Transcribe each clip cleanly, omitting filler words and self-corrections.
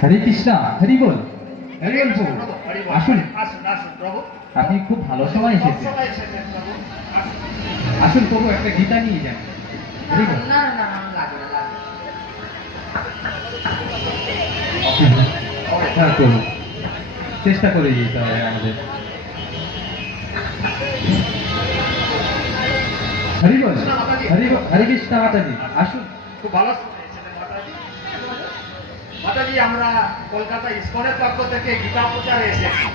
হরে কৃষ্ণ, হরি বল। হরি বল প্রভু, আসুন। প্রভু, আপনি খুব ভালো সময় এসেছেন। সবসময় এসেছেন প্রভু। আসুন। আসুন প্রভু, একটা গীতা নিয়ে যান। হরি বল। না না না, লাগবে না, লাগবে হ্যাঁ প্রভু, চেষ্টা করে যেতে হবে আমাদের। হরি বল, হরি বল, হরে কৃষ্ণ মাতাজি, আসুন। খুব ভালো সময় এসেছেন মাতাজি। মাতাজি, আমরা কলকাতা ইসকনের পক্ষ থেকে গীতা প্রচারে এসেছি।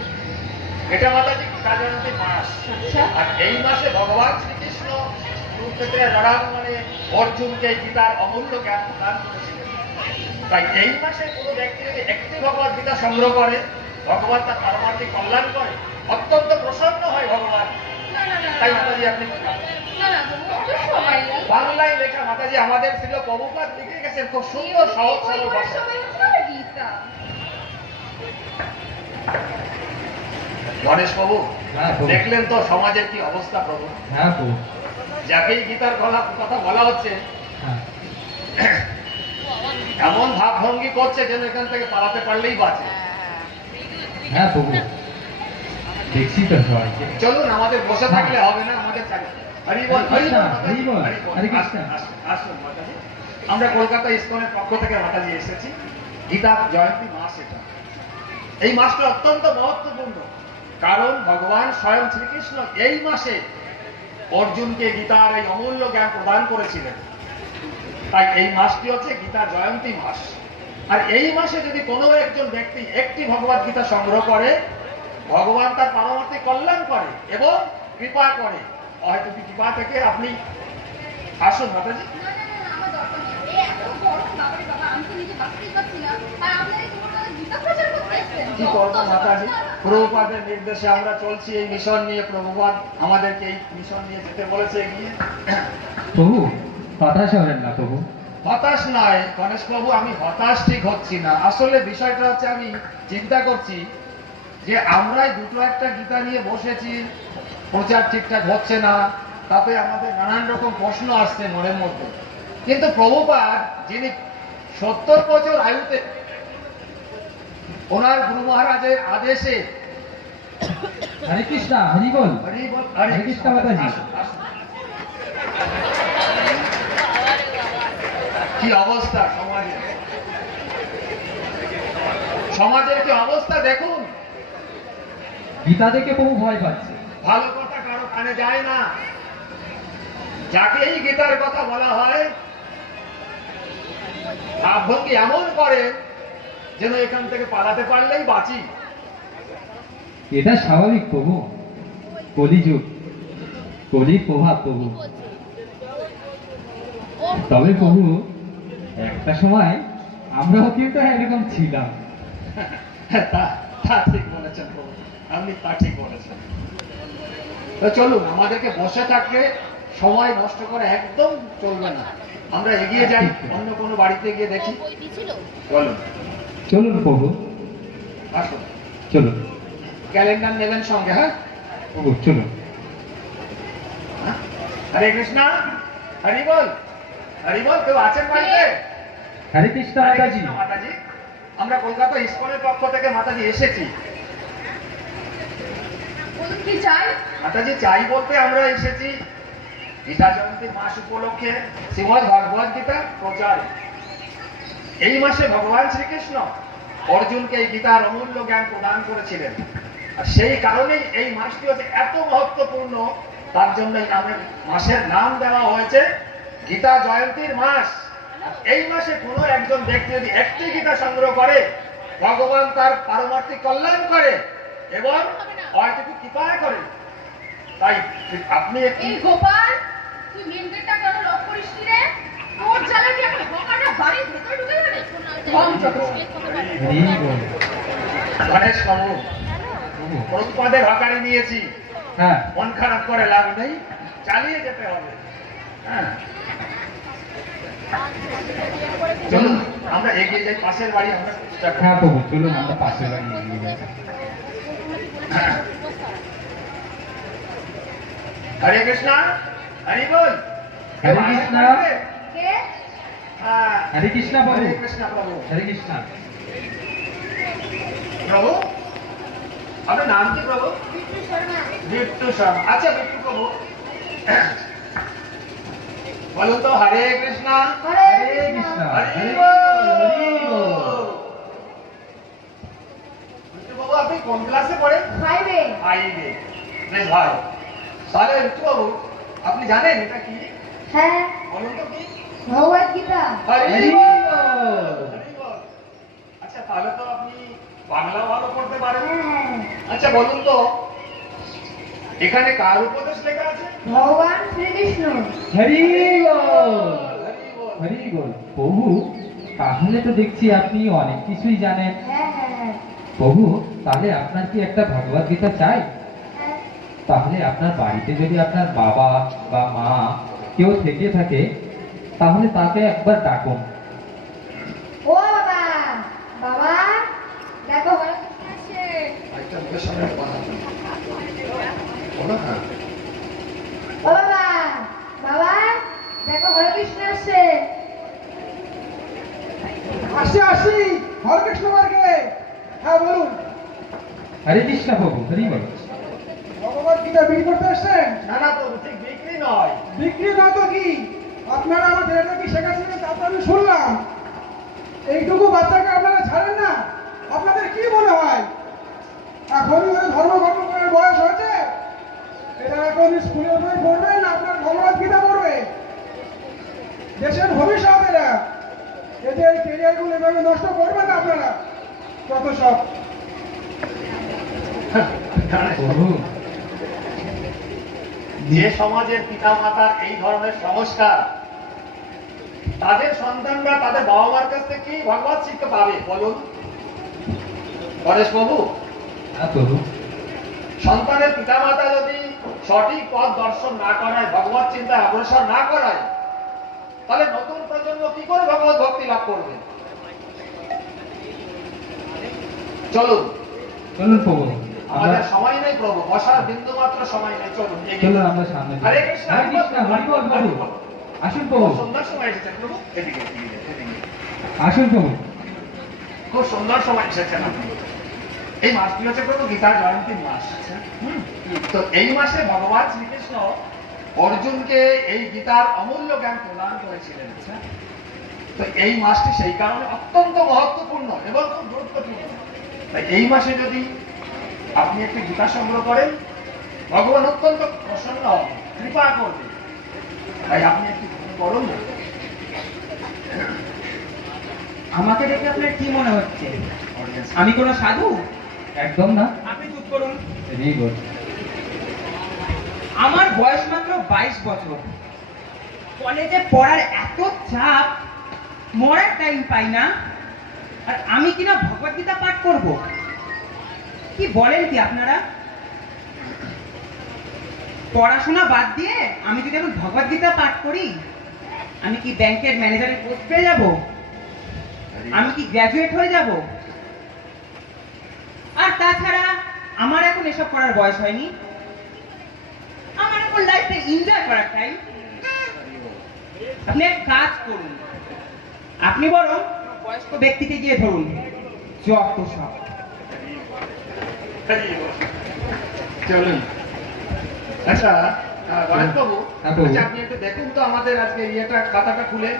এটা মাতাজি গীতা জয়ন্তী মাস। আর এই মাসে ভগবান শ্রীকৃষ্ণ কুরুক্ষেত্রের রণাঙ্গনে অর্জুনকে গীতার অমূল্য জ্ঞান প্রদান করেছিলেন। তাই এই মাসে কোনো ব্যক্তি যদি একটি ভগবত গীতা সংগ্রহ করে, ভগবান তার পারমার্থিক কল্যাণ করে, অত্যন্ত প্রসন্ন হয় ভগবান। তাই মাতাজি আপনি বাংলায় লেখা মাতাজি, আমাদের ছিল প্রভুপাদ লিখে গেছেন খুব সুন্দর সহজ সরল ভাষা। গণেশ প্রভু, হ্যাঁ প্রভু। দেখলেন তো সমাজের কি অবস্থা প্রভু। হ্যাঁ প্রভু। যাকেই গীতার কথা বলা হচ্ছে হ্যাঁ এমন ভাব ভঙ্গি করছে যেন এখান থেকে পালাতে পারলেই বাঁচে। হ্যাঁ প্রভু, দেখছি তো সবাইকে। চলুন, আমাদের বসে থাকলে হবে না, আমাদের হরি বল, হরি বল, হরি বল, হরে কৃষ্ণ। আসুন, আসুন, আসুন মাতাজি। আমরা কলকাতা ইসকনের পক্ষ থেকে মাতাজি এসেছি। গীতা জয়ন্তী মাস এটা। এই মাসটা অত্যন্ত মহত্বপূর্ণ, কারণ ভগবান স্বয়ং শ্রীকৃষ্ণ এই মাসে অর্জুনকে গীতার এই অমূল্য জ্ঞান প্রদান করেছিলেন। তাই এই মাসটি হচ্ছে গীতা জয়ন্তী মাস। আর এই মাসে যদি কোনো একজন ব্যক্তি একটি ভগবত গীতা সংগ্রহ করে, ভগবান তার পারমার্থিক কল্যাণ করে এবং কৃপা করে। হয়তো কৃপা থেকে আপনি আসুন মাতাজি। কি করবো মাতাজি, প্রভুপাদের নির্দেশে আমরা চলছি এই মিশন নিয়ে। প্রভুপাদ আমাদেরকে এই মিশন নিয়ে যেতে বলেছে এগিয়ে। প্রভু, হতাশ হবেন না প্রভু। হতাশ নয় গণেশ বাবু, আমি হতাশ ঠিক হচ্ছি না। আসলে বিষয়টা হচ্ছে, আমি চিন্তা করছি যে আমরাই দুটো একটা গীতা নিয়ে বসেছি, প্রচার ঠিকঠাক হচ্ছে না, তাতে আমাদের নানান রকম প্রশ্ন আসছে মনের মধ্যে। কিন্তু প্রভুপাদ, যিনি 70 বছর আয়ুতে, ওনার গুরু মহারাজের আদেশে, হরে কৃষ্ণ, হরি বল। হরি বল, হরে কৃষ্ণ মাতাজি। আসুন, আসুন। কি অবস্থা সমাজের, সমাজের কি অবস্থা দেখুন। গীতা দেখে প্রভু ভয় পাচ্ছে। ভালো কথা কারো কানে যায় না। যাকেই গীতার কথা বলা হয়, ভাবভঙ্গি এমন করে যেন এখান থেকে পালাতে পারলেই বাঁচি। এটা স্বাভাবিক প্রভু, কলিযুগ, কলির প্রভাব প্রভু। তবে প্রভু, একটা সময় আমরাও কিন্তু এরকম ছিলাম। তা তা ঠিক বলেছেন প্রভু, আপনি তা ঠিক বলেছেন। তো চলুন, আমাদেরকে বসে থাকলে সময় নষ্ট করে একদম চলবে না। আমরা এগিয়ে যাই, অন্য কোনো বাড়িতে গিয়ে দেখি। চলুন চলুন প্রভু, আসুন। চলুন ক্যালেন্ডার নেবেন সঙ্গে। হ্যাঁ প্রভু, চলুন। হরে কৃষ্ণ, হরি বল, হরি বল। কেউ আছেন বাড়িতে? হরে কৃষ্ণ হরে মাতাজি। কৃষ্ণ মাতাজি, আমরা কলকাতা ইসকনের পক্ষ থেকে মাতাজি এসেছি। মাতাজি, চাই বলতে আমরা এসেছি গীতা জয়ন্তী মাস উপলক্ষে শ্রীমদ ভগবদ গীতা প্রচার। এই মাসে ভগবান শ্রীকৃষ্ণ অর্জুনকে এই গীতার অমূল্য জ্ঞান প্রদান করেছিলেন। আর সেই কারণেই এই মাসটি হচ্ছে এত মহত্বপূর্ণ, তার জন্য এই মাসের নাম দেওয়া হয়েছে গীতা জয়ন্তীর মাস। এই মাসে কোনো একজন ব্যক্তি যদি একটি গীতা সংগ্রহ করে, ভগবান তার পারমার্থিক কল্যাণ করে এবং হয়তো কৃপা করে। তাই আপনি এই গোপাল, তুই মেন গেটটা কেন লক করিস নি রে? তোর জ্বালা কি একটা বকাটা বাড়ির ভেতরে ঢুকে যাবে? হরি বল। গণেশ বাবু, প্রভুপাদের হকারি নিয়েছি, হ্যাঁ মন খারাপ করে লাভ নেই, চালিয়ে যেতে হবে। হ্যাঁ চলুন, আমরা এগিয়ে যাই, পাশের বাড়ি আমরা চেষ্টা করি। হ্যাঁ প্রভু, চলুন আমরা পাশের বাড়ি এগিয়ে যাই। হরে কৃষ্ণ, হরি বল। হরে কৃষ্ণ। কে? হ্যাঁ, হরে কৃষ্ণ প্রভু। হরে কৃষ্ণ প্রভু। হরে কৃষ্ণ। প্রভু আপনার নাম কি প্রভু? বিট্টু শর্মা। বিট্টু শর্মা। আচ্ছা বিট্টু প্রভু বলুন তো হরে কৃষ্ণ। হরে হরে কৃষ্ণ হরি হরি বল, হরি বল। বিট্টু বাবু আপনি কোন ক্লাসে পড়েন? 5 এ। ফাইভে। বেশ ভালো। তাহলে বিট্টু বাবু আপনি জানেন এটা কি? হ্যাঁ, বলুন তো কি? ভগবত গীতা। হরি হরি বল, বল। হরি বল। আচ্ছা তাহলে তো আপনি বাংলা ভালো পড়তে পারেন। হ্যাঁ, আচ্ছা বলুন তো এখানে কার উপদেশ লেখা আছে? ভগবান শ্রীকৃষ্ণ। হরি বল। হরি বল। হরি বল। প্রভু তাহলে তো দেখছি আপনি অনেক কিছুই জানেন। হ্যাঁ হ্যাঁ হ্যাঁ প্রভু তাহলে আপনার কি একটা ভগবত গীতা চাই? হ্যাঁ। তাহলে আপনার বাড়িতে যদি আপনার বাবা বা মা কেউ থেকে থাকে তাহলে তাকে একবার ডাকুন। ও বাবা, বাবা দেখো হরেকৃষ্ণ আসছে। একটা মুখের সামনে কথা বলো না। ও বাবা, বাবা দেখো হরেকৃষ্ণ আসছে। আসি আসি হরেকৃষ্ণ মার্গে। হ্যাঁ বলুন, হরে কৃষ্ণ প্রভু হরি বল। ভগবত গীতা বিক্রি করতে এসছেন? না না প্রভু ঠিক বিক্রি নয়। বিক্রি নয় তো কি? আপনারা আমাদের এটা কি শেখাচ্ছিলেন তা তো আমি শুনলাম। এইটুকু বাচ্চাকে আপনারা ছাড়েন না? আপনাদের কি মনে হয় এখনই ওই ধর্ম করার বয়স হয়েছে? এরা এখন স্কুলের বই পড়বে না আপনার ভগবত গীতা পড়বে? দেশের ভবিষ্যৎ এরা। এদের কেরিয়ারগুলো এভাবে নষ্ট করবেন না আপনারা। কত সব প্রভু যে সমাজের পিতা মাতার এই ধরনের সংস্কার তাদের সন্তানরা তাদের বাবা মার কাছ থেকে কি ভগবত শিক্ষা পাবে বলুন গণেশ প্রভু? হ্যাঁ প্রভু। সন্তানের পিতা মাতা যদি সঠিক পথ দর্শন না করায় ভগবত চিন্তায় অগ্রসর না করায় তাহলে নতুন প্রজন্ম কি করে ভগবত ভক্তি লাভ করবে? চলুন চলুন প্রভু আমরা আমাদের সময় নেই প্রভু, বসার বিন্দু মাত্র সময় নেই। চলুন এগিয়ে চলুন যাই। আমরা সামনে যাই। হরে কৃষ্ণ, হরে কৃষ্ণ হরি বল প্রভু। আসুন প্রভু, খুব সুন্দর সময় এসেছেন প্রভু। এদিকে, এদিকে, এদিকে। আসুন প্রভু। খুব সুন্দর সময় এসেছেন আপনি। এই মাসটি হচ্ছে প্রভু গীতার জয়ন্তীর মাস। তো এই মাসে ভগবান শ্রীকৃষ্ণ অর্জুনকে এই গীতার অমূল্য জ্ঞান প্রদান করেছিলেন। তো এই মাসটি সেই কারণে অত্যন্ত মহত্বপূর্ণ এবং খুব গুরুত্বপূর্ণ। তাই এই মাসে যদি আপনি একটি গীতা সংগ্রহ করেন ভগবান অত্যন্ত প্রসন্ন হবে, কৃপা করবে। তাই আপনি একটি করুন না। আমাকে দেখে আপনার কি মনে হচ্ছে? Audience। আমি কোনো সাধু? একদম না। আপনি চুপ করুন। হরি বল। আমার বয়স মাত্র 22 বছর। কলেজে পড়ার এত চাপ, মরার টাইম পাই না, আর আমি কিনা ভগবত গীতা পাঠ করব? কি বলেন কি আপনারা? পড়াশোনা বাদ দিয়ে আমি যদি এখন ভগবত গীতা পাঠ করি, আমি কি ব্যাংকের ম্যানেজারের পোস্ট পেয়ে যাব? আমি কি গ্র্যাজুয়েট হয়ে যাব? আর তাছাড়া আমার এখন এসব করার বয়স হয়নি। আমার এখন লাইফে এনজয় করার টাইম। আপনি এক কাজ করুন, আপনি বরং বয়স্ক ব্যক্তিকে গিয়ে ধরুন। যত সব। চলুন। আচ্ছা গণেশ বাবু, হ্যাঁ, বাবু। আচ্ছা আপনি একটু দেখুন তো আমাদের আজকে ইয়েটা খাতাটা খুলে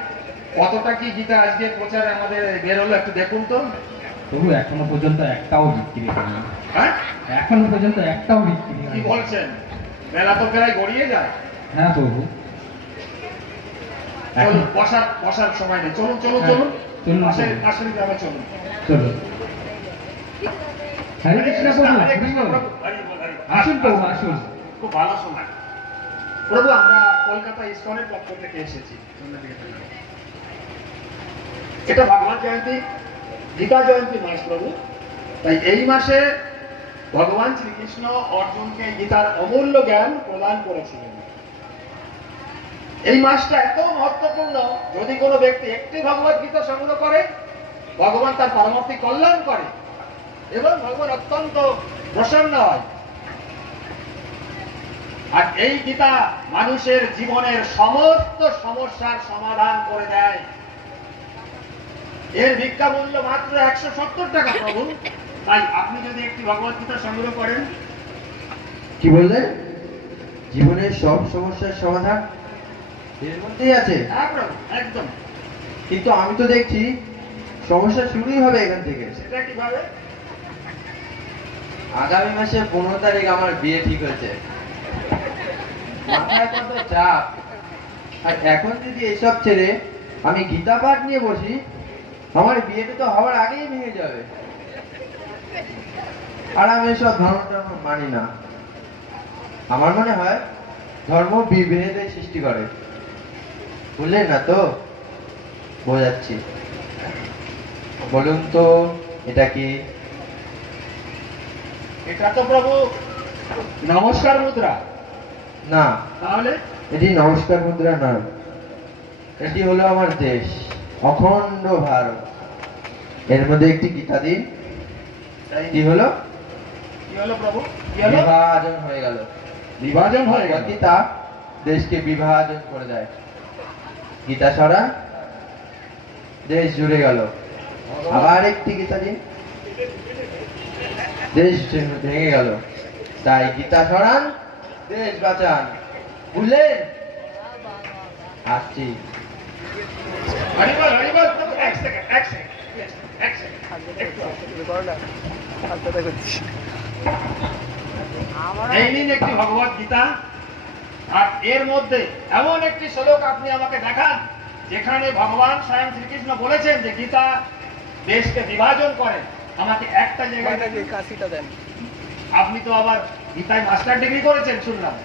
কতটা কি গীতা আজকে প্রচারে আমাদের বের হলো, একটু দেখুন তো। প্রভু এখনো পর্যন্ত একটাও বিক্রি হয়নি। হ্যাঁ এখনো পর্যন্ত একটাও বিক্রি কি হয়নি। বলছেন? মেলা তো প্রায় গড়িয়ে যায়। হ্যাঁ প্রভু। চলুন, এখন বসার সময় নেই। চলুন চলুন হ্যাঁ, চলুন চলুন, পাশের চলুন। পাশের গ্রামে চলুন। চলো। হরে কৃষ্ণ প্রভু হরে হরি কৃষ্ণ বল। প্রভু, হরি বল, হরি বল। আসুন প্রভু আসুন। খুব ভালো শোনায় প্রভু। আমরা কলকাতা ইসকনের পক্ষ থেকে এসেছি। এটা ভগবান জয়ন্তী, গীতা জয়ন্তী মাস প্রভু। তাই এই মাসে ভগবান শ্রীকৃষ্ণ অর্জুনকে গীতার অমূল্য জ্ঞান প্রদান করেছিলেন। এই মাসটা এত মহত্বপূর্ণ, যদি কোনো ব্যক্তি একটি ভগবত গীতা সংগ্রহ করে ভগবান তার পরমার্থী কল্যাণ করে এবং ভগবান অত্যন্ত প্রসন্ন হয়। আর এই গীতা মানুষের জীবনের সমস্ত সমস্যার সমাধান করে দেয়। এর ভিক্ষা মূল্য মাত্র 170 টাকা প্রভু। তাই আপনি যদি একটি ভগবত গীতা সংগ্রহ করেন। কি বললেন? জীবনের সব সমস্যার সমাধান এর মধ্যেই আছে? হ্যাঁ প্রভু, একদম। কিন্তু আমি তো দেখছি সমস্যা শুরুই হবে এখান থেকে। সেটা কিভাবে? আগামী মাসে 15 তারিখ আমার বিয়ে ঠিক হয়েছে। মাথায় কত চাপ, আর এখন যদি এসব ছেড়ে আমি গীতা পাঠ নিয়ে বসি, আমার বিয়েটা তো হওয়ার আগেই ভেঙে যাবে। আর আমি এসব ধর্ম টর্ম মানি না। আমার মনে হয় ধর্ম বিভেদের সৃষ্টি করে। বুঝলেন না তো? বোঝাচ্ছি। বলুন তো এটা কি? এটা তো প্রভু নমস্কার মুদ্রা। না, তাহলে এটি নমস্কার মুদ্রা নয়। এটি হলো আমার দেশ, অখণ্ড ভারত। এর মধ্যে একটি গীতা দিন। কি হলো? কি হলো প্রভু? কি হলো? বিভাজন হয়ে গেল। বিভাজন হয়ে গেল। গীতা দেশকে বিভাজন করে দেয়। গীতা ছড়া, দেশ জুড়ে গেল। আবার একটি গীতা দিন, দেশ ভেঙে গেল। তাই গীতা ছড়ান, দেশ বাঁচান। বুঝলেন? আসছি। হরিবল হরিবল প্রভু, এক সেকেন্ড এক সেকেন্ড এক সেকেন্ড একটু। এই নিন একটি ভগবত গীতা। আর এর মধ্যে এমন একটি শ্লোক আপনি আমাকে দেখান যেখানে ভগবান স্বয়ং শ্রীকৃষ্ণ বলেছেন যে গীতা দেশকে বিভাজন করে। আমাকে একটা জায়গায় দেন। আপনি তো আবার গীতায় মাস্টার ডিগ্রি করেছেন শুনলাম।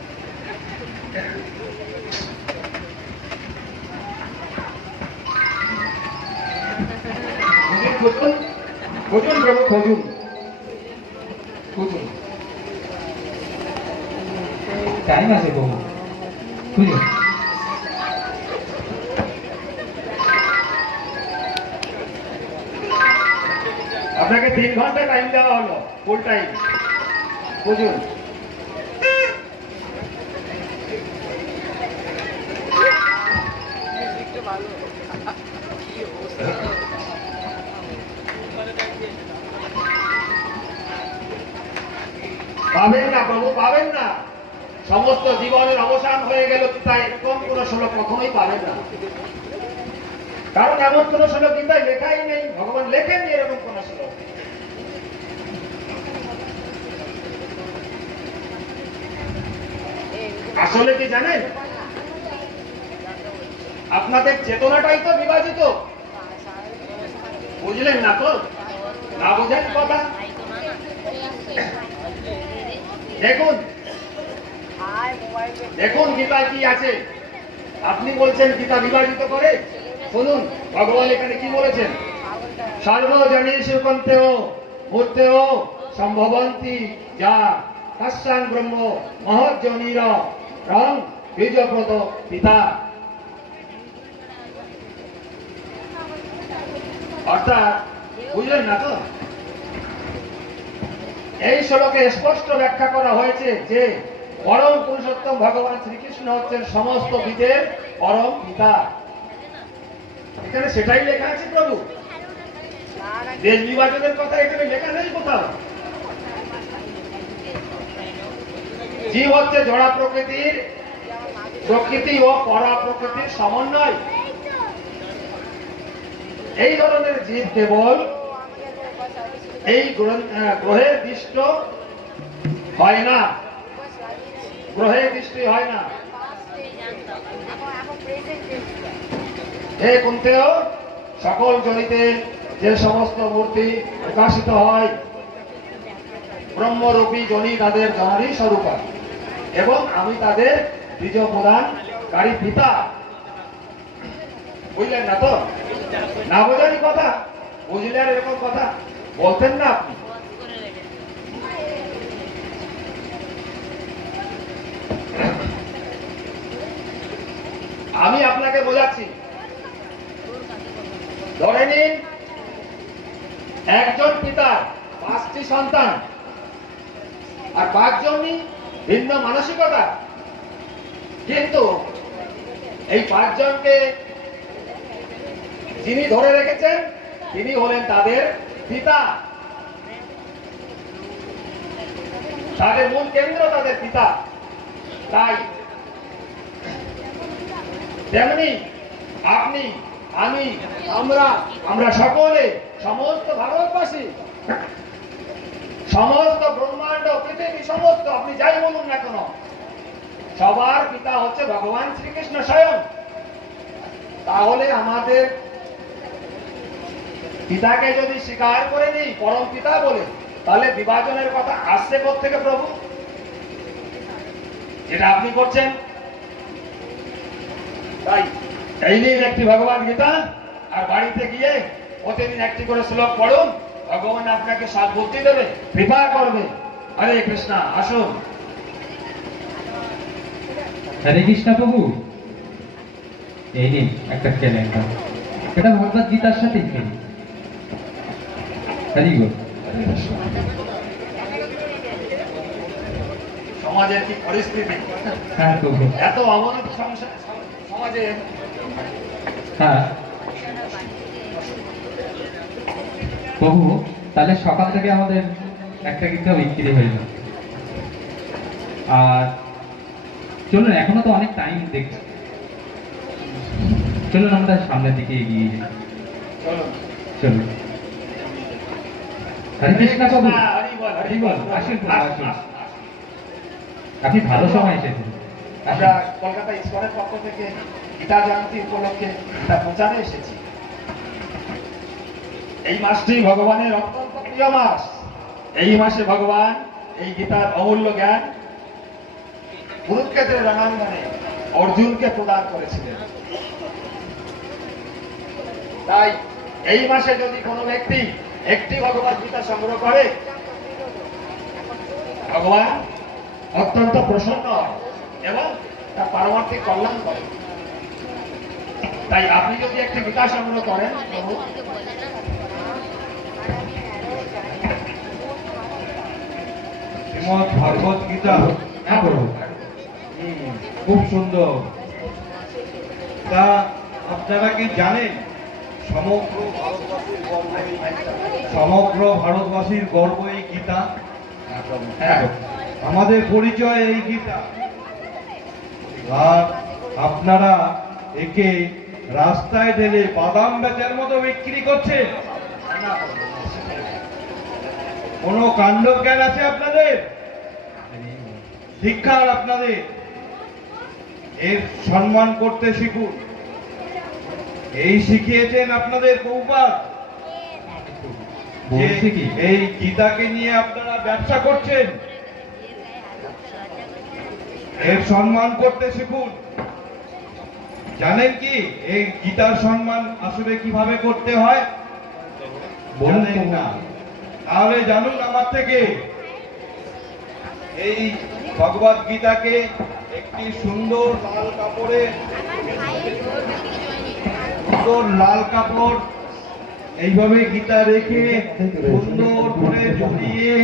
খুঁজুন খুঁজুন প্রভু, খুঁজুন খুঁজুন। টাইম আছে বহু, খুঁজুন। আপনাকে 3 ঘন্টা টাইম দেওয়া হলো, ফুল টাইম। বুঝুন। পাবেন না প্রভু, পাবেন না। সমস্ত জীবনের অবসান হয়ে গেল, তাই এরকম কোন শ্লোক কখনোই পাবেন না। কারণ এমন কোন শ্লোক গীতায় লেখাই নেই, ভগবান লেখেননি এরকম কোন শ্লোক। আসলে কি জানেন, আপনাদের চেতনাটাই তো বিভাজিত। বুঝলেন না তো? না বোঝেন কথা। দেখুন দেখুন গীতায় কি আছে। আপনি বলছেন গীতা বিভাজিত করে। শুনুন ভগবান এখানে কি বলেছেন। সর্বজনেষু কন্তেও মূর্তেও সম্ভবন্তি যা তস্যাং ব্রহ্ম মহজ্জনীর রং বীজপ্রদ পিতা। অর্থাৎ বুঝলেন না তো? এই শ্লোকে স্পষ্ট ব্যাখ্যা করা হয়েছে যে পরম পুরুষোত্তম ভগবান শ্রীকৃষ্ণ হচ্ছেন সমস্ত বিদের পরম পিতা। এখানে সেটাই লেখা আছে প্রভু। দেশ বিভাজনের কথা এখানে লেখা নেই কোথাও। জীব হচ্ছে জড়া প্রকৃতির, প্রকৃতি ও পরা প্রকৃতির সমন্বয়। এই ধরনের জীব কেবল এই গ্রহে দৃষ্ট হয় না, গ্রহে দৃষ্টি হয় না। হে কুন্তেয়, সকল জনিতে যে সমস্ত মূর্তি প্রকাশিত হয় ব্রহ্মরূপী জনি তাদের জনারই স্বরূপা, এবং আমি তাদের বীজ প্রদানকারী পিতা। বুঝলেন না তো? না বোঝারই কথা। বুঝলে আর এরকম কথা বলতেন না আপনি। আমি আপনাকে বোঝাচ্ছি। ধরে নিন একজন পিতার 5টি সন্তান, আর 5 জনই ভিন্ন মানসিকতা। কিন্তু এই 5 জনকে যিনি ধরে রেখেছেন তিনি হলেন তাদের পিতা, তাদের মূল কেন্দ্র তাদের পিতা। তাই তেমনি আপনি, আমি, আমরা সকলে, সমস্ত ভারতবাসী, সমস্ত ব্রহ্মাণ্ড, পৃথিবী, সমস্ত আপনি যাই বলুন না কেন, সবার পিতা হচ্ছে ভগবান শ্রীকৃষ্ণ স্বয়ং। তাহলে আমাদের পিতাকে যদি স্বীকার করে নিই পরম পিতা বলে, তাহলে বিভাজনের কথা আসছে কোত্থেকে প্রভু? যেটা আপনি করছেন। তাই এই নিন একটি ভগবদ গীতা, আর বাড়িতে গিয়ে প্রতিদিন একটি করে শ্লোক পড়ুন। ভগবান আপনাকে সদ্বুদ্ধি দেবে, কৃপা করবে। হরে কৃষ্ণ। আসুন। হরে কৃষ্ণ প্রভু, এই নিন একটা খেলে, এটা ভগবদ গীতার সাথে খেলি। হরি বল। সমাজের কি পরিস্থিতি, হ্যাঁ প্রভু। এত অবনতি সমাজে। হ্যাঁ প্রভু, তাহলে সকাল থেকে আমাদের একটা গীতা বিক্রি হয়ে গেল। আর চলুন, এখনো তো অনেক টাইম দেখছি, চলুন আমরা সামনের দিকে এগিয়ে যাই। চলুন। চলুন। হরে কৃষ্ণ প্রভু। হরি বল, হরি বল। আসুন প্রভু, আসুন। আসুন। আপনি ভালো সময় এসেছেন। আমরা কলকাতা ইস্কনের পক্ষ থেকে গীতা জয়ন্তী উপলক্ষে গীতা প্রচারে এসেছি। এই মাসটি ভগবানের অত্যন্ত প্রিয় মাস। এই মাসে ভগবান এই গীতার অমূল্য জ্ঞান কুরুক্ষেত্রের রণাঙ্গনে অর্জুনকে প্রদান করেছিলেন। তাই এই মাসে যদি কোনো ব্যক্তি একটি ভগবদ গীতা সংগ্রহ করে, ভগবান অত্যন্ত প্রসন্ন হয় এবং তার পারমার্থিক কল্যাণ করে। তাই আপনি যদি একটি গীতা সংগ্রহ করেন, প্রভু, শ্রীমদ ভাগবত গীতা। হ্যাঁ প্রভু। খুব সুন্দর। তা আপনারা কি জানেন সমগ্র ভারতবাসীর গর্ব এই গীতা? হ্যাঁ, আমাদের পরিচয় এই গীতা। আর আপনারা একে রাস্তায় ঢেলে বাদাম বেচার মতো বিক্রি করছেন। কোনো কাণ্ড জ্ঞান আছে আপনাদের? শিক্ষার আপনাদের এর সম্মান করতে শিখুন। এই শিখিয়েছেন আপনাদের বহুবার যে বলছি কি? এই গীতাকে নিয়ে আপনারা ব্যবসা করছেন। এর সম্মান করতে শিখুন। জানেন কি এই গীতার সম্মান আসলে কিভাবে করতে হয়? জানেন না? তাহলে জানুন আমার থেকে। এই ভগবদ গীতাকে একটি সুন্দর লাল কাপড়ে, সুন্দর লাল কাপড় এইভাবে গীতা রেখে সুন্দর করে ঝুলিয়ে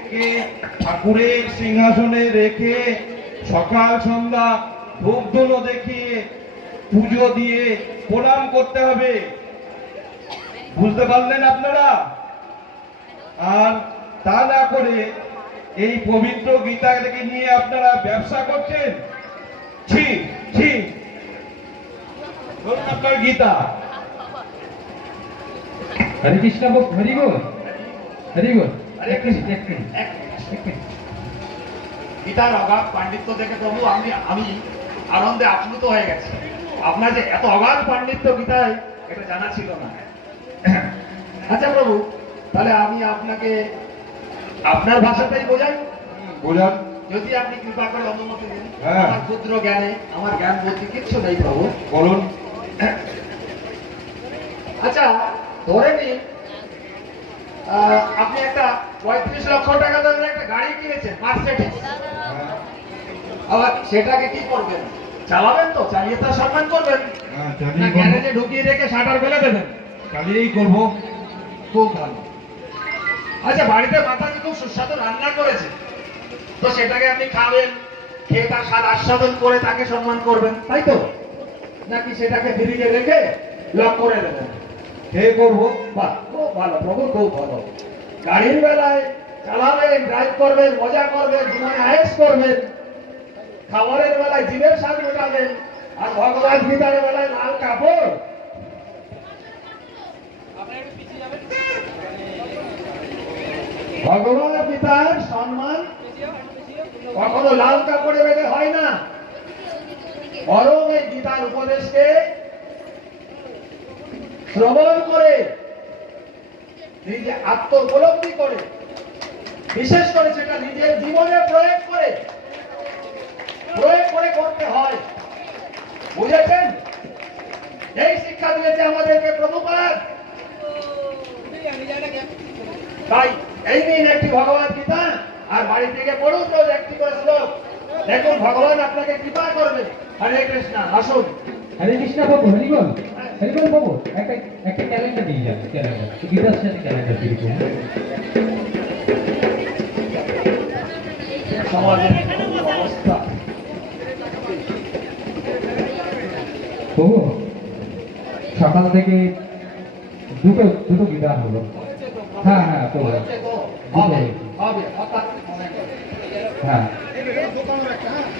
একে ঠাকুরের সিংহাসনে রেখে সকাল সন্ধ্যা ধূপ ধুনো দেখিয়ে পুজো দিয়ে প্রণাম করতে হবে। বুঝতে পারলেন আপনারা? আর তা না করে এই পবিত্র গীতাকে নিয়ে আপনারা ব্যবসা করছেন। ছি ছি। ধরুন আপনার গীতা। হরে কৃষ্ণ প্রভু। হরি বল। হরি বল। এক মিনিট, এক মিনিট, এক এক মিনিট। গীতার অগাধ পাণ্ডিত্য দেখে প্রভু আমি আনন্দে আপ্লুত হয়ে গেছি। আপনার যে এত অগাধ পাণ্ডিত্য গীতায়, এটা জানা ছিল না। আচ্ছা প্রভু, তাহলে আমি আপনাকে আপনার ভাষাতেই বোঝাই, বোঝান। যদি আপনি কৃপা করে অনুমতি দিন। হ্যাঁ। আমার ক্ষুদ্র জ্ঞানে, আমার জ্ঞান বুদ্ধি কিচ্ছু নেই প্রভু। বলুন। আচ্ছা, ধরে নিন আপনি একটা 35 লক্ষ টাকা দামের একটা গাড়ি কিনেছেন, মার্সিডিজ। আবার সেটাকে কি করবেন? চালাবেন তো? চালিয়ে তার সম্মান করবেন হ্যাঁ, না চালিয়ে গ্যারেজে ঢুকিয়ে রেখে শাটার ফেলে দেবেন? চালিয়েই করবো। খুব ভালো। আচ্ছা, বাড়িতে মাতাজি খুব সুস্বাদু রান্না করেছে, তো সেটাকে আপনি খাবেন, খেয়ে তার স্বাদ আস্বাদন করে তাকে সম্মান করবেন, তাই তো? নাকি সেটাকে ফ্রিজে রেখে লক করে দেবেন? খেয়ে করবো। বাহ, খুব ভালো প্রভু, খুব ভালো। গাড়ির বেলায় চালাবেন, ড্রাইভ করবেন, মজা করবেন, জীবনে আয়েস করবেন। খাবারের বেলায় জীবের স্বাদ মেটাবেন, আর ভগবান গীতার বেলায় লাল কাপড়। ভগবান গীতার সম্মান কখনো লাল কাপড়ে বেঁধে হয় না, বরং এই গীতার উপদেশকে শ্রবণ করে, নিজে আত্ম উপলব্ধি করে, বিশেষ করে সেটা নিজের জীবনে প্রয়োগ করে করতে হয়। বুঝেছেন? এই শিক্ষা দিয়েছে আমাদেরকে প্রভুপাদ। তাই এই দিন একটি ভগবত গীতা আর বাড়ি থেকে পড়ুন রোজ একটি করে শ্লোক। দেখুন ভগবান আপনাকে কৃপা করবে। হরে কৃষ্ণ। আসুন। হরে কৃষ্ণ বাবু, হরিবল হরিবল বাবু, একটা একটা ক্যালেন্ডার দিয়ে যান, ক্যালেন্ডার গীতার সাথে ক্যালেন্ডার দিয়ে দিন। সমাজের অবস্থা বাবু, সকাল থেকে দুটো দুটো গীতা হলো। হ্যাঁ হ্যাঁ তো হয়েছে তো? হবে, হবে, হঠাৎ অনেক হবে। হ্যাঁ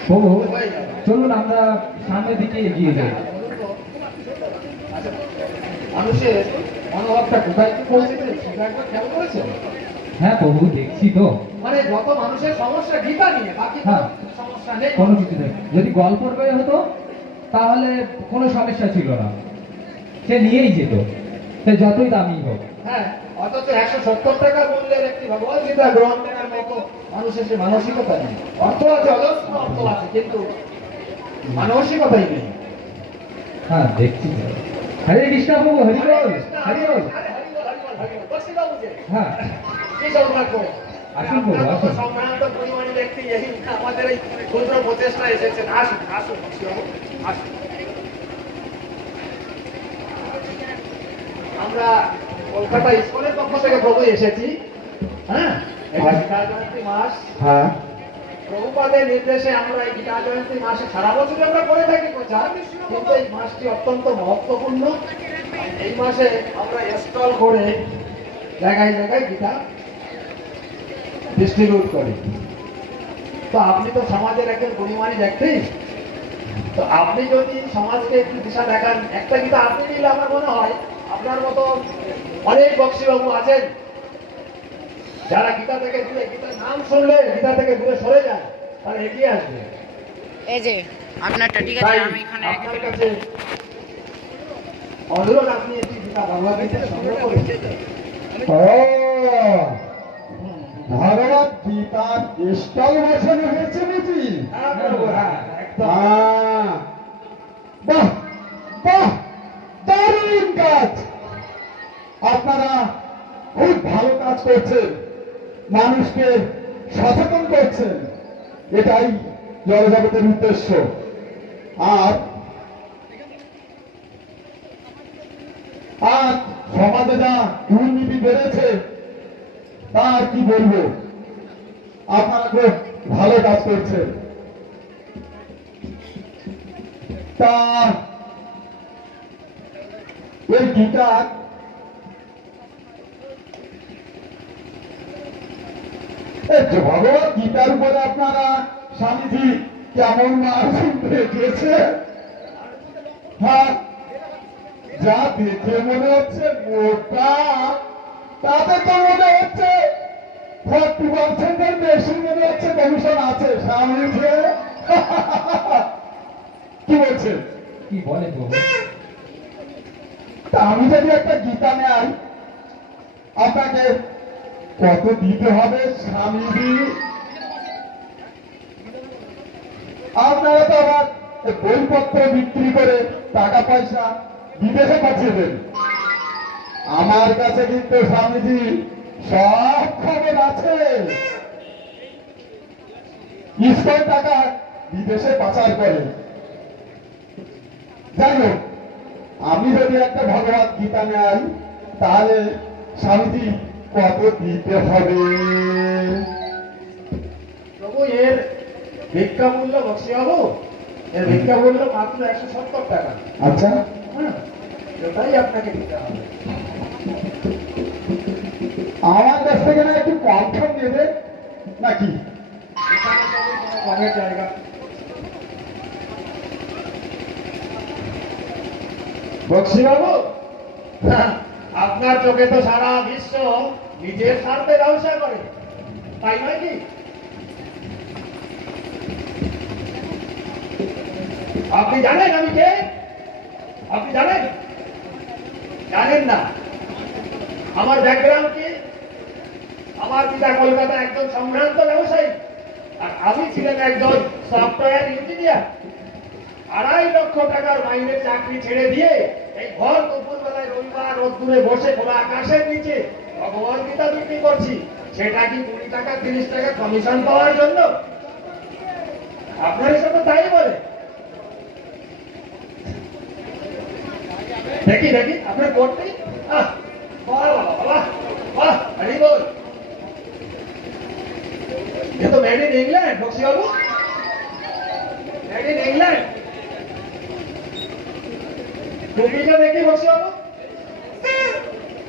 বাবু, চলুন আমরা সামনের দিকে এগিয়ে যাই। আচ্ছা, মানুষের মনোভাবটা কোথায় কি পৌঁছেছে সেটা একবার খেয়াল করেছেন? হ্যাঁ বাবু, দেখছি তো। মানে যত মানুষের সমস্যা গীতা নিয়ে, বাকি হ্যাঁ। কোনো সমস্যা নেই। কোনো কিছু নেই। যদি গল্পের বই হতো তাহলে কোনো সমস্যা ছিল না, সে নিয়েই যেত, সে যতই দামি হোক। হ্যাঁ, অথচ 170 টাকা মূল্যের একটি ভগবত গীতা গ্রহণ করার মতো মানুষের সে মানসিকতা নেই। অর্থ আছে, অজস্র অর্থ আছে, কিন্তু মানসিকতাই নেই। হ্যাঁ দেখছি তো। হরে কৃষ্ণ বাবু, হরিবল হরিবল। হ্যাঁ কি সম্রাট করে? আসুন বাবু, আপনার মতো আসুন। সম্ভ্রান্ত পরিমাণে ব্যক্তি এই আমাদের এই ক্ষুদ্র প্রচেষ্টা এসেছেন। আসুন, আসুন, আসুন। আমরা কলকাতা স্কুলের পক্ষ থেকে প্রভু এসেছি। হ্যাঁ, এটা গীতা জয়ন্তী মাস। হ্যাঁ, প্রভুপাদের নির্দেশে আমরা এই গীতা জয়ন্তী মাসে সারা বছর আমরা করে থাকি প্রচার, কিন্তু এই মাসটি অত্যন্ত মহত্বপূর্ণ। এই মাসে আমরা স্টল করে জায়গায় জায়গায় গীতা ডিস্ট্রিবিউট করি। তো আপনি তো সমাজের একজন পরিমাণী ব্যক্তি, তো আপনি যদি সমাজকে একটু দিশা দেখান, একটা গীতা আপনি নিলে আমার মনে হয় আপনার মতো অনেক বক্সিবাবু আছেন যারা গীতা থেকে দূরে, গীতার নাম শুনলে গীতা থেকে দূরে সরে যায়, তারা এগিয়ে আসবে। এই যে আপনারটা ঠিক আছে, তাই আমি এখানে আপনার কাছে অনুরোধ, আপনি একটি গীতা ভগবত গীতা সংগ্রহ করুন। ভগবত গীতার স্টল বসানো হয়েছে নাকি? হ্যাঁ, প্রভু, হ্যাঁ, একদম। বাহ বাহ, দারুণ কাজ। আপনারা খুব ভালো কাজ করছেন, মানুষকে সচেতন করছেন, এটাই জড়জগতের উদ্দেশ্য। আর আর সমাজে যা দুর্নীতি বেড়েছে তার কি বলবো, আপনারা খুব ভালো কাজ করছেন। তা এই গীতার ভগবত গীতার উপরে আপনারা স্বামীজি কেমন মার্জিন রেখেছে? হ্যাঁ, যা দেখে মনে হচ্ছে মোটা, তাতে তো মনে হচ্ছে 40% বেশি মনে হচ্ছে কমিশন আছে স্বামীজি। কি বলছেন? কি বলে বাবু? তা আমি যদি একটা গীতা নেই, আপনাকে কত দিতে হবে স্বামীজি? আপনারা তো আবার বইপত্র বিক্রি করে টাকা পয়সা বিদেশে পাঠিয়ে দেন। আমার কাছে কিন্তু স্বামীজি সব খবর আছে। ইস্কন টাকা বিদেশে পাচার করে। যাই হোক, আমি যদি একটা ভগবত গীতা নেই, তাহলে স্বামীজি কত দিতে হবে? প্রভু, এর ভিক্ষা মূল্য বক্সিবাবু, এর ভিক্ষা মূল্য মাত্র 170 টাকা। আচ্ছা, হ্যাঁ, এটাই আপনাকে দিতে হবে। আমার কাছ থেকে না একটু কম কম নেবে নাকি? এখানে তো কোনো কমের জায়গা। বক্সি বাবু, আপনার চোখে তো সারা বিশ্ব নিজের স্বার্থে ব্যবসা করে, তাই নয় কি? আপনি জানেন আমি কে? আপনি জানেন? জানেন না? আমার ব্যাকগ্রাউন্ড কি? আমার পিতা কলকাতা একজন সম্ভ্রান্ত ব্যবসায়ী, আর আমি ছিলেন একজন সফটওয়্যার ইঞ্জিনিয়ার। 2.5 লক্ষ টাকার মাইনের চাকরি ছেড়ে দিয়ে এই ঘর দুপুর বেলায় রবিবার রোদ্দুরে বসে খোলা আকাশের নিচে ভগবত গীতা বিক্রি করছি। সেটা কি 20 টাকা 30 টাকা কমিশন পাওয়ার জন্য? আপনার এসব তো তাই বলে। দেখি দেখি আপনার কোটটি, বাহ বাহ বাহ বাহ, হরি বল। ये तो मेड इन इंग्लैंड, बक्सी बाबू, मेड इन इंग्लैंड। टोपी का देखिए बक्सी बाबू,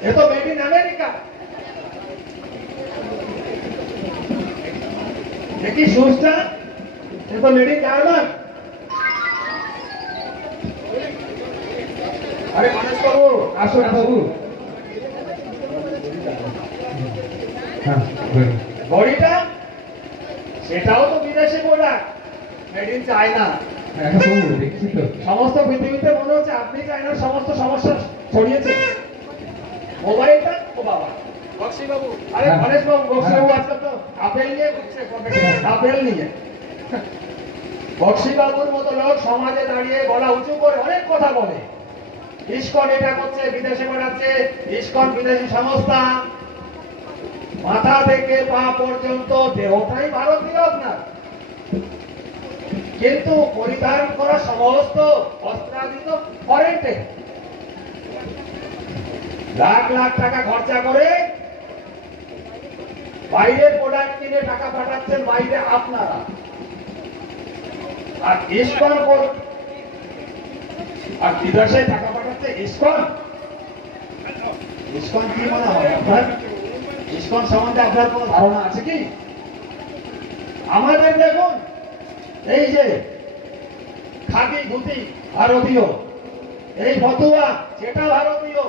ये तो मेड इन अमेरिका। देखिए शूजटा, ये तो मेड इन जर्मन। अरे गणेश बाबू, आसो বাবু হ্যাঁ বলুন। ঘড়িটা, সেটাও তো বিদেশি প্রোডাক্ট, মেড ইন চায়না। হ্যাঁ বাবু দেখছি তো। সমস্ত পৃথিবীতে মনে হচ্ছে আপনি চায়নার সমস্ত সমস্যা ছড়িয়েছেন। মোবাইলটা, ও বাবা বক্সি বাবু, আরে হ্যাঁ। গণেশ বাবু, বক্সি বাবু হ্যাঁ। আজকাল তো আপেল নিয়ে ঘুরছে, আপেল নিয়ে। বক্সি বাবুর মতো লোক সমাজে দাঁড়িয়ে গলা উঁচু করে অনেক কথা বলে। ইসকন এটা করছে, বিদেশে পাঠাচ্ছে, ইসকন বিদেশি সংস্থা। মাথা থেকে পা পর্যন্ত দেহটাই ভারতীয় আপনার, কিন্তু পরিধান করা সমস্ত অস্ত্রাদি তো ফরেন্টে। লাখ লাখ টাকা খরচা করে বাইরের প্রোডাক্ট কিনে টাকা পাঠাচ্ছেন বাইরে আপনারা। আর ইসকন আর বিদেশে টাকা পাঠাচ্ছে ইসকন। ইসকন কি মনে হয় আপনার? ইসকন সম্বন্ধে আপনার কোনো ধারণা আছে কি? আমাদের দেখুন, এই যে খাদি ধুতি ভারতীয়, এই ফতুয়া সেটা ভারতীয়,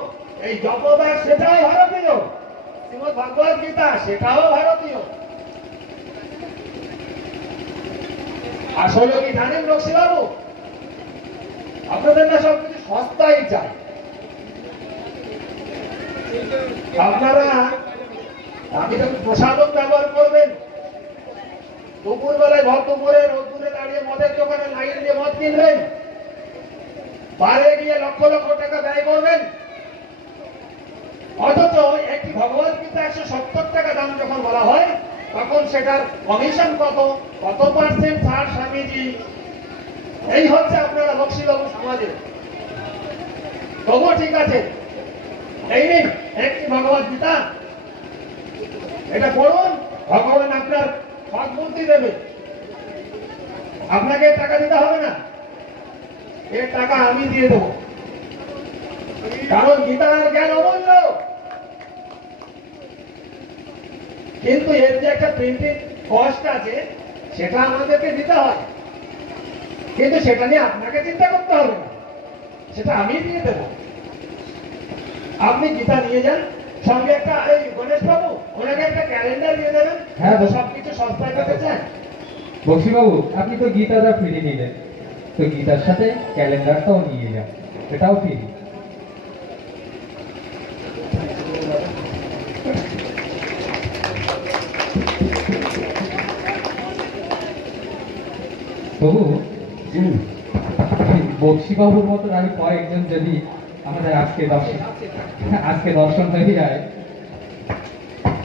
এই জপব্যাগ সেটাও ভারতীয়, শ্রীমদ ভগবত গীতা সেটাও ভারতীয়। আসলে কি জানেন বক্সি বাবু, আপনাদের না সবকিছু সস্তাই চাই। আপনারা আপনি যখন প্রসাধক ব্যবহার করবেন, দুপুর বেলায় ভর দুপুরে রোদ্দুরে দাঁড়িয়ে মদের দোকানে লাইন দিয়ে মদ কিনবেন, বারে গিয়ে লক্ষ লক্ষ টাকা ব্যয় করবেন, অথচ একটি ভগবত গীতা 170 টাকা দাম যখন বলা হয়, তখন সেটার কমিশন কত, কত পার্সেন্ট ছাড় স্বামীজি। এই হচ্ছে আপনারা বক্সিবাবু সমাজে। তবুও ঠিক আছে, এই নিন একটি ভগবত গীতা, এটা পড়ুন, ভগবান আপনার সদ্বুদ্ধি দেবে। আপনাকে টাকা দিতে হবে না, এর টাকা আমি দিয়ে দেবো, কারণ গীতার জ্ঞান অমূল্য। কিন্তু এর যে একটা প্রিন্টিং কস্ট আছে, সেটা আমাদেরকে দিতে হয়, কিন্তু সেটা নিয়ে আপনাকে চিন্তা করতে হবে না, সেটা আমি দিয়ে দেবো। আপনি গীতা নিয়ে যান, সঙ্গে একটা এই গণেশ বাবু ওনাকে একটা ক্যালেন্ডার দিয়ে দেবেন। হ্যাঁ, সবকিছু সস্তায় পেতে চান। বক্সি বাবু আপনি তো গীতাটা ফ্রি নিলেন, তো গীতার সাথে ক্যালেন্ডারটাও নিয়ে যান, এটাও ফ্রি। তবু বক্সি বাবুর মতো আমি কয়েকজন যদি আমাদের আজকে দর্শন হয়ে যায়,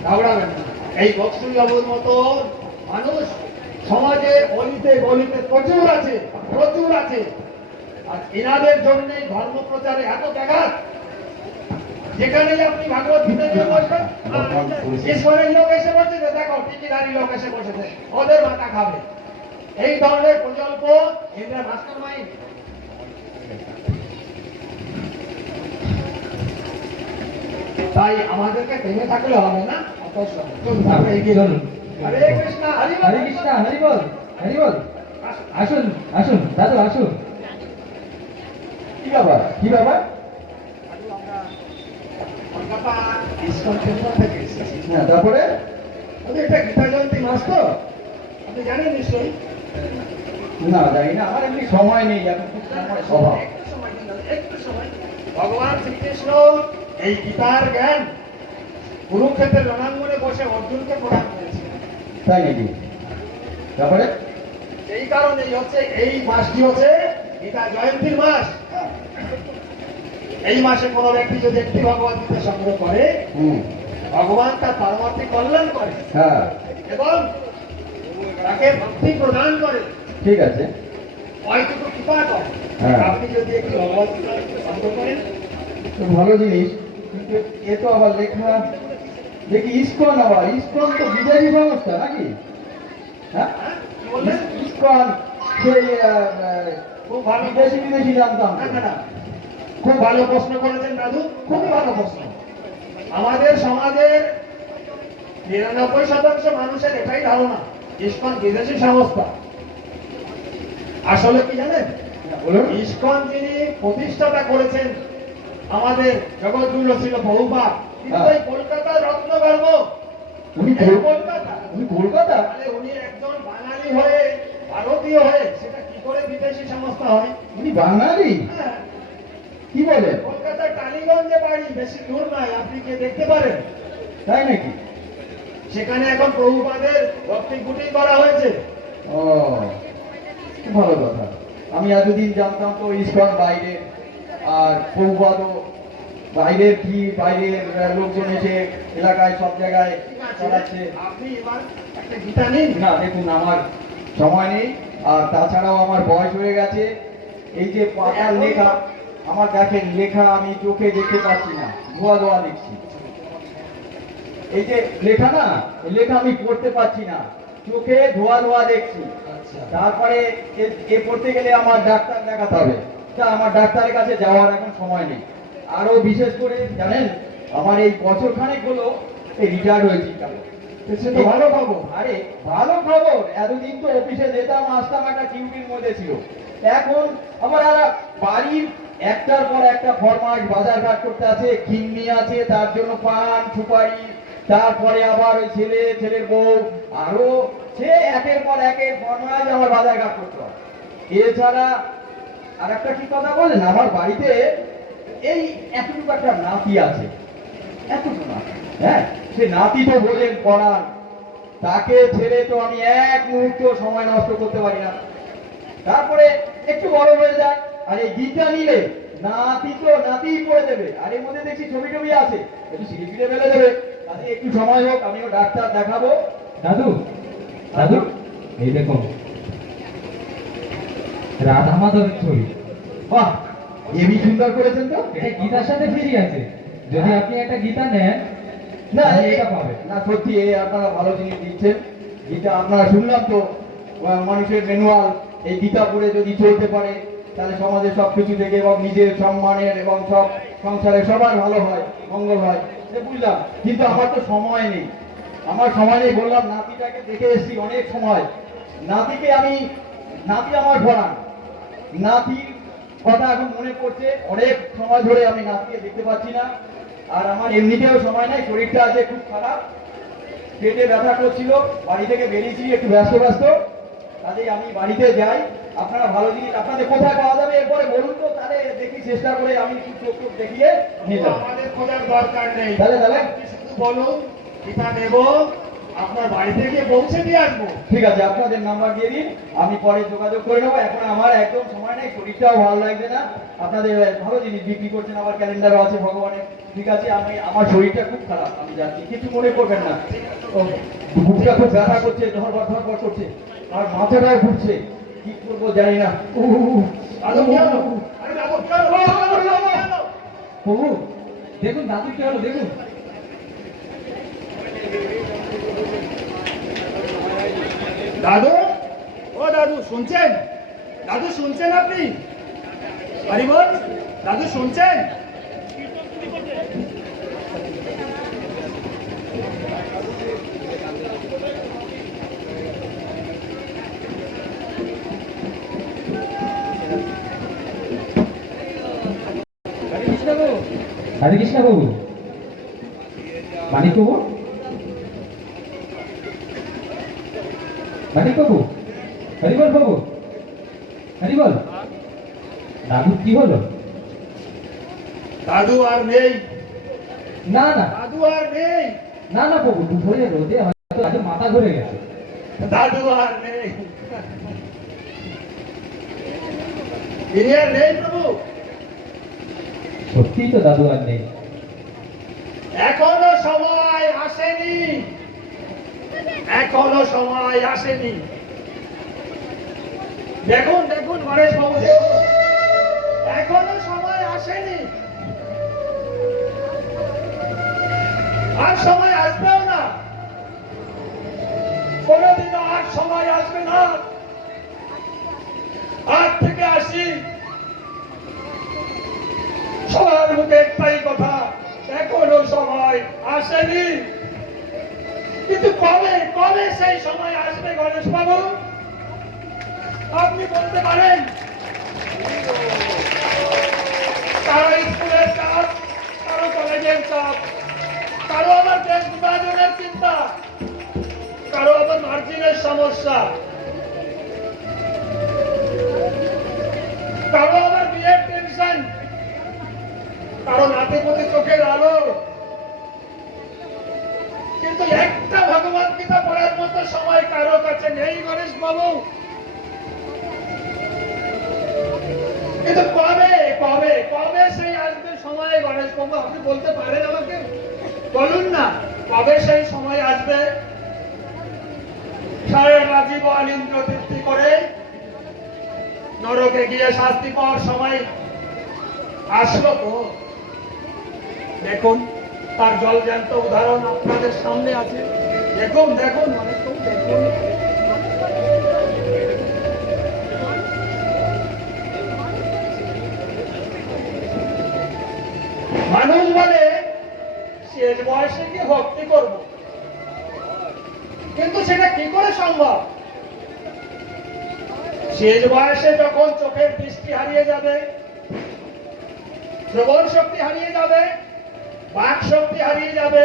ঘাবড়াবেন না। এই বক্সি বাবুর মতো মানুষ সমাজে অলিতে গলিতে প্রচুর আছে, প্রচুর আছে। আর এনাদের জন্যই ধর্ম প্রচারে এত ব্যাঘাত। যেখানেই আপনি ভাগবত গীতা নিয়ে বসবেন, ঈশ্বরের লোক এসে বসেছে, দেখো টিকিধারী লোক এসে বসেছে, ওদের মাথা খাবে। এই ধরনের প্রকল্প এদের মাস্টার মাইন্ড। তাই আমাদেরকে থেমে থাকলে হবে না, অত সময়। চলুন, আমরা এগিয়ে চলুন। হরে কৃষ্ণ, হরি বল। হরে কৃষ্ণ, হরি বল, হরি বল। আসুন, আসুন, দাদু আসুন। কি ব্যাপার কি ব্যাপার? কলকাতা ইস্কন টেম্পল থেকে এসেছি। হ্যাঁ, তারপরে? ওদের এটা গীতা জয়ন্তী মাস তো, আপনি জানেন নিশ্চয়ই। না জানি না, আমার এমনি সময় নেই, এখন খুব সময় অভাব। একটু সময় দিন দাদা, একটু সময়। ভগবান শ্রীকৃষ্ণ এই গীতার জ্ঞান কুরুক্ষেত্রের রণাঙ্গনে বসে অর্জুনকে প্রদান করেছিলেন। তাই নাকি? তারপরে? এই কারণেই হচ্ছে এই মাসটি হচ্ছে গীতা জয়ন্তীর মাস। এই মাসে কোনো ব্যক্তি যদি একটি ভগবত গীতা সংগ্রহ করে, হুম, ভগবান তার পারমার্থিক কল্যাণ করে হ্যাঁ, এবং তাকে ভক্তি প্রদান করে, ঠিক আছে। হয়তো কৃপা করে। হ্যাঁ। আপনি যদি একটি ভগবত গীতা সংগ্রহ করেন, তো ভালো জিনিস, কিন্তু এ তো আবার লেখা দেখি ইস্কন, আবার ইস্কন তো বিদেশি সংস্থা নাকি? হ্যাঁ, কি বললেন? ইস্কন সেই খুব ভালো বিদেশি জানতাম না, তো। না, না। খুব ভালো প্রশ্ন করেছেন দাদু, খুবই ভালো প্রশ্ন। আমাদের সমাজের 99% মানুষের এটাই ধারণা ইস্কন বিদেশি সংস্থা। আসলে কি জানেন, বলুন। ইস্কন যিনি প্রতিষ্ঠাতা করেছেন আমাদের জগৎগুরু ছিল বহুবার, কিন্তু হ্যাঁ। এই কলকাতার রত্নগর্ভ, উনি এই কল- কলকাতা, উনি কলকাতা? তাহলে উনি একজন বাঙালি হয়ে, ভারতীয় হয়ে সেটা কি করে বিদেশি সংস্থা হয়? উনি বাঙালি? হ্যাঁ, কি বলেন? কলকাতার টালিগঞ্জে বাড়ি, বেশি দূর নয়, আপনি গিয়ে দেখতে পারেন। তাই নাকি? সেখানে এখন প্রভুপাদের ভক্তি কুটির করা হয়েছে। ও, খুব ভালো কথা। আমি এতদিন জানতাম তো ইস্কন বাইরে, আর প্রভুপাদও বাইরের কি, বাইরের লোকজন এসে এলাকায় সব জায়গায় ঠিক আছে, চালাচ্ছে। আপনি এবার একটা গীতা নিন। না দেখুন, আমার সময় নেই, আর তাছাড়াও আমার বয়স হয়ে গেছে। এই যে পাতার লেখা, আমার দেখেন লেখা আমি চোখে দেখতে পাচ্ছি না, ধোয়া ধোয়া দেখছি। এই যে লেখা না, এই লেখা আমি পড়তে পাচ্ছি না, চোখে ধোয়া ধোয়া দেখছি। তারপরে এ পড়তে গেলে আমার ডাক্তার দেখাতে হবে, তা আমার ডাক্তারের কাছে যাওয়ার এখন সময় নেই। আরো বিশেষ করে জানেন, আমার এই বছর খানেক হলো এই রিটায়ার্ড হয়েছি। সে তো ভালো খবর। আরে ভালো খবর, এতদিন তো অফিসে যেতাম, আসতাম, একটা ডিউটির মধ্যে ছিল। এখন আবার বাড়ির একটার পর একটা ফরমাস বাজার ঘাট করতে আছে, কিন্নি আছে, তার জন্য পান সুপারি, তারপরে আবার ওই ছেলে, ছেলের বউ, আরো সে একের পর একের ফরমাস আমার বাজার ঘাট করতে হয়। এছাড়া আর একটা কি কথা বলেন, আমার বাড়িতে এই এতটুকু একটা নাতি আছে, এতটুকু নাতি। হ্যাঁ, সে নাতি তো বোঝেন পড়ান, তাকে ছেড়ে তো আমি এক মুহূর্ত সময় নষ্ট করতে পারি না। তারপরে একটু বড় হয়ে যায়, আর এই গীতা নিলে নাতি তো নাতিই পড়ে দেবে, আর এর মধ্যে দেখছি ছবি টবি আছে, একটু সিঁড়ি ফিরে ফেলে দেবে। তাতে একটু সময় হোক, আমিও ডাক্তার দেখাবো। দাদু, দাদু, এই দেখুন রাধা মাধবের ছবি। বাহ, হেবি সুন্দর করেছেন তো। এটা গীতার সাথে ফ্রি আছে, যদি আপনি একটা গীতা নেন না, তাহলে এই- এটা পাবেন। না সত্যি এই আপনারা ভালো জিনিস দিচ্ছেন। গীতা আপনারা শুনলাম তো, মানুষের ম্যানুয়াল, এই গীতা পড়ে যদি চলতে পারে তাহলে সমাজে সবকিছু থেকে এবং নিজের সম্মানের এবং সব সংসারে সবার ভালো হয়, মঙ্গল হয়, সে বুঝলাম। কিন্তু আমার তো সময় নেই, আমার সময় নেই। বললাম নাতিটাকে দেখে এসেছি অনেক সময়, নাতিকে আমি, নাতি আমার পড়ান, নাতির কথা এখন মনে পড়ছে, অনেক সময় ধরে আমি নাতিকে দেখতে পাচ্ছি না। আর আমার এমনিতেও সময় নাই, শরীরটা আছে খুব খারাপ, পেটে ব্যথা করছিল, বাড়ি থেকে বেরিয়েছি একটু ব্যস্ত ব্যস্ত, কাজেই আমি বাড়িতে যাই। আপনারা ভালো জিনিস, আপনাদের কোথায় পাওয়া যাবে এরপরে বলুন তো, তাহলে দেখি চেষ্টা করে আমি একটু চোখ টোক দেখিয়ে নিয়ে যাবো। আমাদের খোঁজার দরকার নেই, তাহলে আপনি শুধু বলুন গীতা নেব, আপনার বাড়িতে গিয়ে পৌঁছে দিয়ে আসবো। ঠিক আছে, আপনাদের নাম্বার দিয়ে দিন, আমি পরে যোগাযোগ করে নেবো। এখন আমার একদম সময় নেই, শরীরটাও ভালো লাগছে না। আপনাদের ভালো জিনিস বিক্রি করছেন, আবার ক্যালেন্ডারও আছে ভগবানের। ঠিক আছে, আমি, আমার শরীরটা খুব খারাপ, আমি যাচ্ছি, কিছু মনে করবেন না। ও, বুকটা খুব ব্যথা করছে, ধরপড় করছে, আর মাথাটাও ঘুরছে, কি করবো জানি না। দাদু কি হলো? আরে দাদু কি হলো? কি হলো? প্রভু, দেখুন দাদু কি হলো, দেখুন। দাদু, ও দাদু শুনছেন? দাদু শুনছেন আপনি? হরি বল, দাদু শুনছেন? হরে কৃষ্ণ বাবু, মানিক বাবু, মানিক বাবু, হরিবল বাবু, হরিবল। দাদু কি হলো? দাদু আর নেই, না না দাদু আর নেই, না না বাবু, দুপুরে রোদে হয়তো আজ মাথা ঘুরে গেছে। দাদু আর নেই, তিনি আর নেই প্রভু। সত্যি তো দাদু আর নেই। এখনো সময় আসেনি, এখনো সময় আসেনি। দেখুন দেখুন গণেশ বাবু, দেখুন এখনো সময় আসেনি, আর সময় আসবেও না, কোনদিনও আর সময় আসবে না। আজ থেকে আসি, সবার মুখে একটাই কথা, এখনো সময় আসেনি। কিন্তু কবে কবে সেই সময় আসবে গণেশ বাবু, আপনি বলতে পারেন? কারো স্কুলের চাপ, কারো কলেজের চাপ, কারো আবার দেশ বিভাজনের চিন্তা, কারো আবার মার্জিনের সমস্যা, কারো আবার বিয়ের টেনশন, কারো নাতিপতি চোখের আলো। কিন্তু একটা ভগবত গীতা পড়ার মতো সময় কারো কাছে নেই গণেশ বাবু। কিন্তু কবে কবে কবে সেই আসবে সময় গণেশ বাবু, আপনি বলতে পারেন আমাকে? বলুন না, কবে সেই সময় আসবে? সারা জীবন ইন্দ্র তৃপ্তি করে নরকে গিয়ে শাস্তি পাওয়ার সময় আসলো তো। দেখুন তার জলজ্যান্ত উদাহরণ আপনাদের সামনে আছে। দেখুন দেখুন গণেশ বাবু, দেখুন। মানুষ বলে শেষ বয়সে কি ভক্তি করব, কিন্তু সেটা কি করে সম্ভব? শেষ বয়সে যখন চোখের দৃষ্টি হারিয়ে যাবে, শ্রবণ শক্তি হারিয়ে যাবে, বাক শক্তি হারিয়ে যাবে,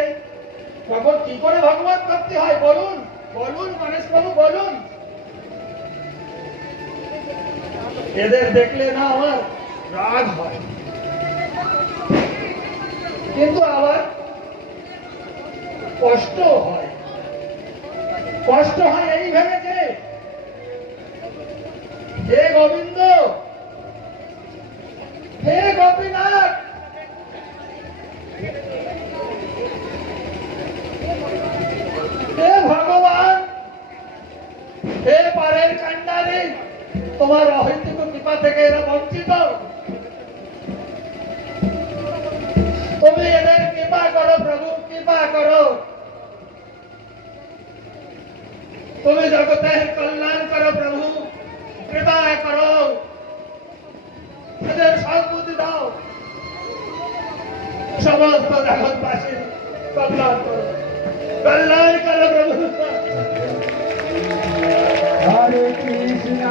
তখন কি করে ভগবত ভক্তি হয় বলুন? বলুন গণেশ বাবু, বলুন। এদের দেখলে না আমার রাগ হয়, কিন্তু আবার কষ্ট হয়। কষ্ট হয় এই ভেবে যে হে গোবিন্দ, হে গোপীনাথ, হে ভগবান, হে পারের কান্ডারি, তোমার অহৈতুক কৃপা থেকে এরা বঞ্চিত। তুমি এদের কৃপা করো প্রভু, কৃপা করো। তুমি জগতের কল্যাণ করো প্রভু, কৃপা করো। এদের সদ্বুদ্ধি দাও, সমস্ত জগৎবাসীর কল্যাণ করো, কল্যাণ করো প্রভু। হরে কৃষ্ণ